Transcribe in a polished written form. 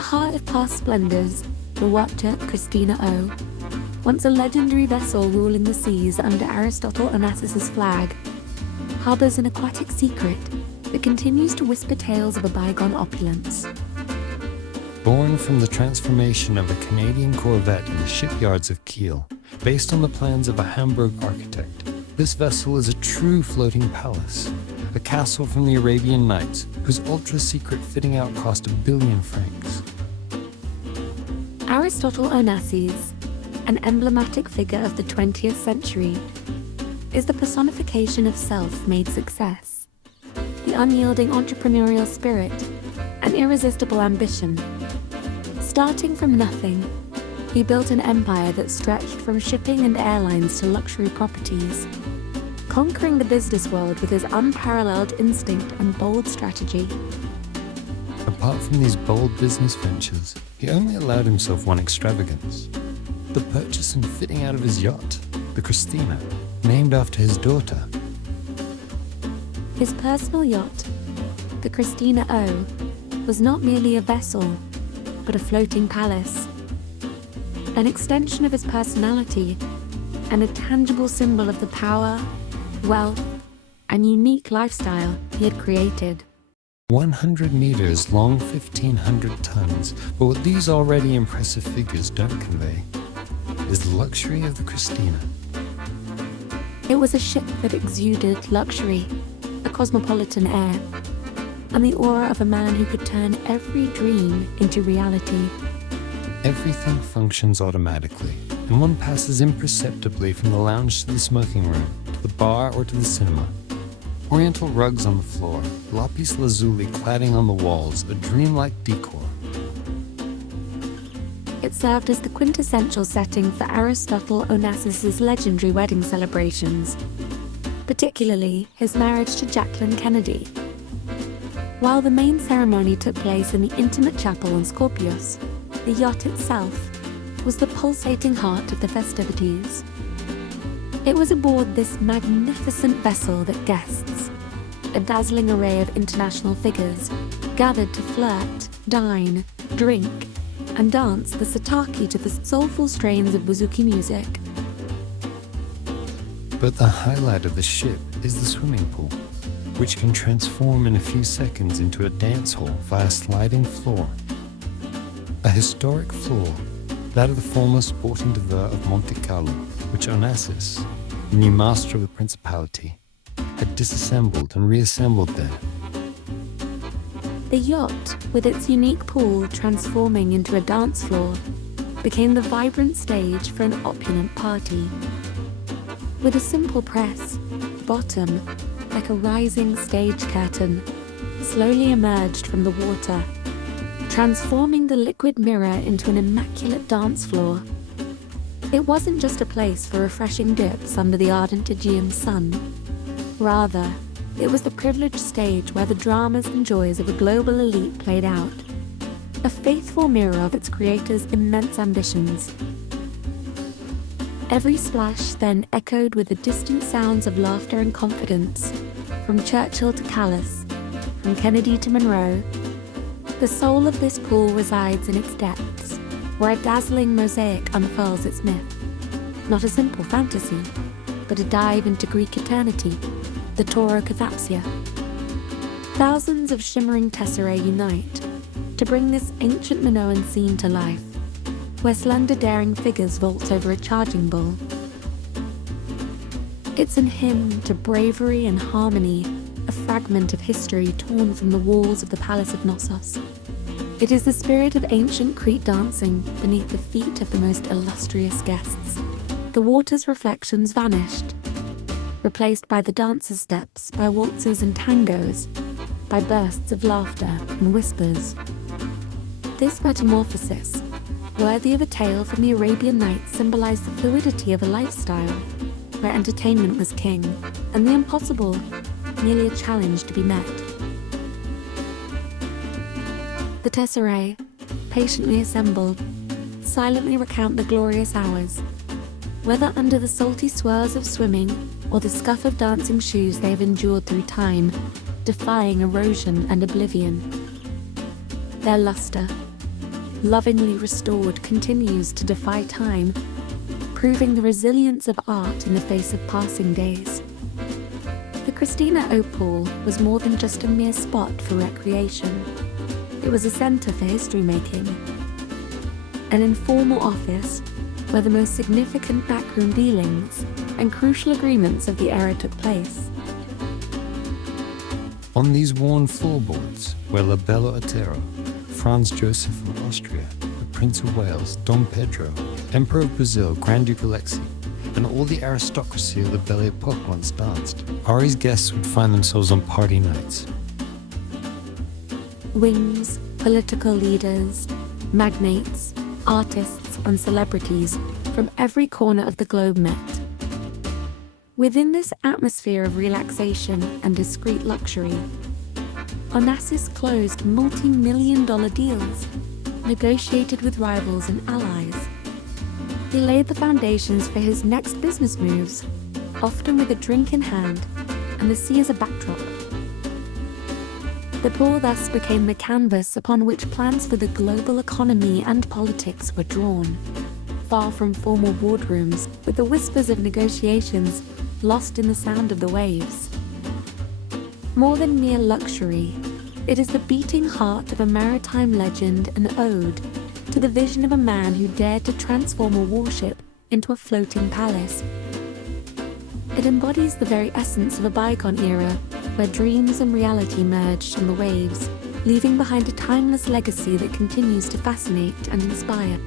the heart of past splendors, the watcher Christina O, once a legendary vessel ruling the seas under Aristotle Onassis' flag, harbors an aquatic secret that continues to whisper tales of a bygone opulence. Born from the transformation of a Canadian corvette in the shipyards of Kiel, based on the plans of a Hamburg architect, this vessel is a true floating palace, a castle from the Arabian Nights whose ultra-secret fitting out cost 1 billion francs. Aristotle Onassis, an emblematic figure of the 20th century, is the personification of self-made success, the unyielding entrepreneurial spirit, and irresistible ambition. Starting from nothing, he built an empire that stretched from shipping and airlines to luxury properties, conquering the business world with his unparalleled instinct and bold strategy. Apart from these bold business ventures, he only allowed himself one extravagance: the purchase and fitting out of his yacht, the Christina, named after his daughter. His personal yacht, the Christina O, was not merely a vessel, but a floating palace, an extension of his personality and a tangible symbol of the power, wealth, and unique lifestyle he had created. 100 meters long, 1,500 tons, but what these already impressive figures don't convey is the luxury of the Christina. It was a ship that exuded luxury, a cosmopolitan air, and the aura of a man who could turn every dream into reality. Everything functions automatically, and one passes imperceptibly from the lounge to the smoking room, to the bar or to the cinema. Oriental rugs on the floor, lapis lazuli cladding on the walls, a dreamlike decor. It served as the quintessential setting for Aristotle Onassis' legendary wedding celebrations, particularly his marriage to Jacqueline Kennedy. While the main ceremony took place in the intimate chapel on Scorpius, the yacht itself was the pulsating heart of the festivities. It was aboard this magnificent vessel that guests, a dazzling array of international figures, gathered to flirt, dine, drink, and dance the sataki to the soulful strains of bouzouki music. But the highlight of the ship is the swimming pool, which can transform in a few seconds into a dance hall via sliding floor. A historic floor, that of the former sporting divert of Monte Carlo, which Onassis, the new master of the principality, had disassembled and reassembled there. The yacht, with its unique pool transforming into a dance floor, became the vibrant stage for an opulent party. With a simple press, the bottom, like a rising stage curtain, slowly emerged from the water, transforming the liquid mirror into an immaculate dance floor. It wasn't just a place for refreshing dips under the ardent Aegean sun. Rather, it was the privileged stage where the dramas and joys of a global elite played out, a faithful mirror of its creator's immense ambitions. Every splash then echoed with the distant sounds of laughter and confidence, from Churchill to Calais, from Kennedy to Monroe. The soul of this pool resides in its depths, where a dazzling mosaic unfurls its myth. Not a simple fantasy, but a dive into Greek eternity, the 𝐻𝐸𝐺. Thousands of shimmering tesserae unite to bring this ancient Minoan scene to life, where slender daring figures vault over a charging bull. It's an hymn to bravery and harmony, a fragment of history torn from the walls of the Palace of Knossos. It is the spirit of ancient Crete dancing beneath the feet of the most illustrious guests. The water's reflections vanished, replaced by the dancers' steps, by waltzes and tangos, by bursts of laughter and whispers. This metamorphosis, worthy of a tale from the Arabian Nights, symbolized the fluidity of a lifestyle, where entertainment was king, and the impossible merely a challenge to be met. The tesserae, patiently assembled, silently recount the glorious hours, whether under the salty swirls of swimming or the scuff of dancing shoes they have endured through time, defying erosion and oblivion. Their luster, lovingly restored, continues to defy time, proving the resilience of art in the face of passing days. The Christina O pool was more than just a mere spot for recreation. It was a centre for history making, an informal office where the most significant backroom dealings and crucial agreements of the era took place. On these worn floorboards were La Bella Otero, Franz Joseph of Austria, the Prince of Wales, Dom Pedro, Emperor of Brazil, Grand Duke Alexei, and all the aristocracy of the Belle Epoque once danced. Ari's guests would find themselves on party nights. Wings, political leaders, magnates, artists, and celebrities from every corner of the globe met. Within this atmosphere of relaxation and discreet luxury, Onassis closed multi-million-dollar deals, negotiated with rivals and allies. He laid the foundations for his next business moves, often with a drink in hand and the sea as a backdrop. The pool thus became the canvas upon which plans for the global economy and politics were drawn, far from formal boardrooms, with the whispers of negotiations lost in the sound of the waves. More than mere luxury, it is the beating heart of a maritime legend, an ode to the vision of a man who dared to transform a warship into a floating palace. It embodies the very essence of a bygone era where dreams and reality merged on the waves, leaving behind a timeless legacy that continues to fascinate and inspire.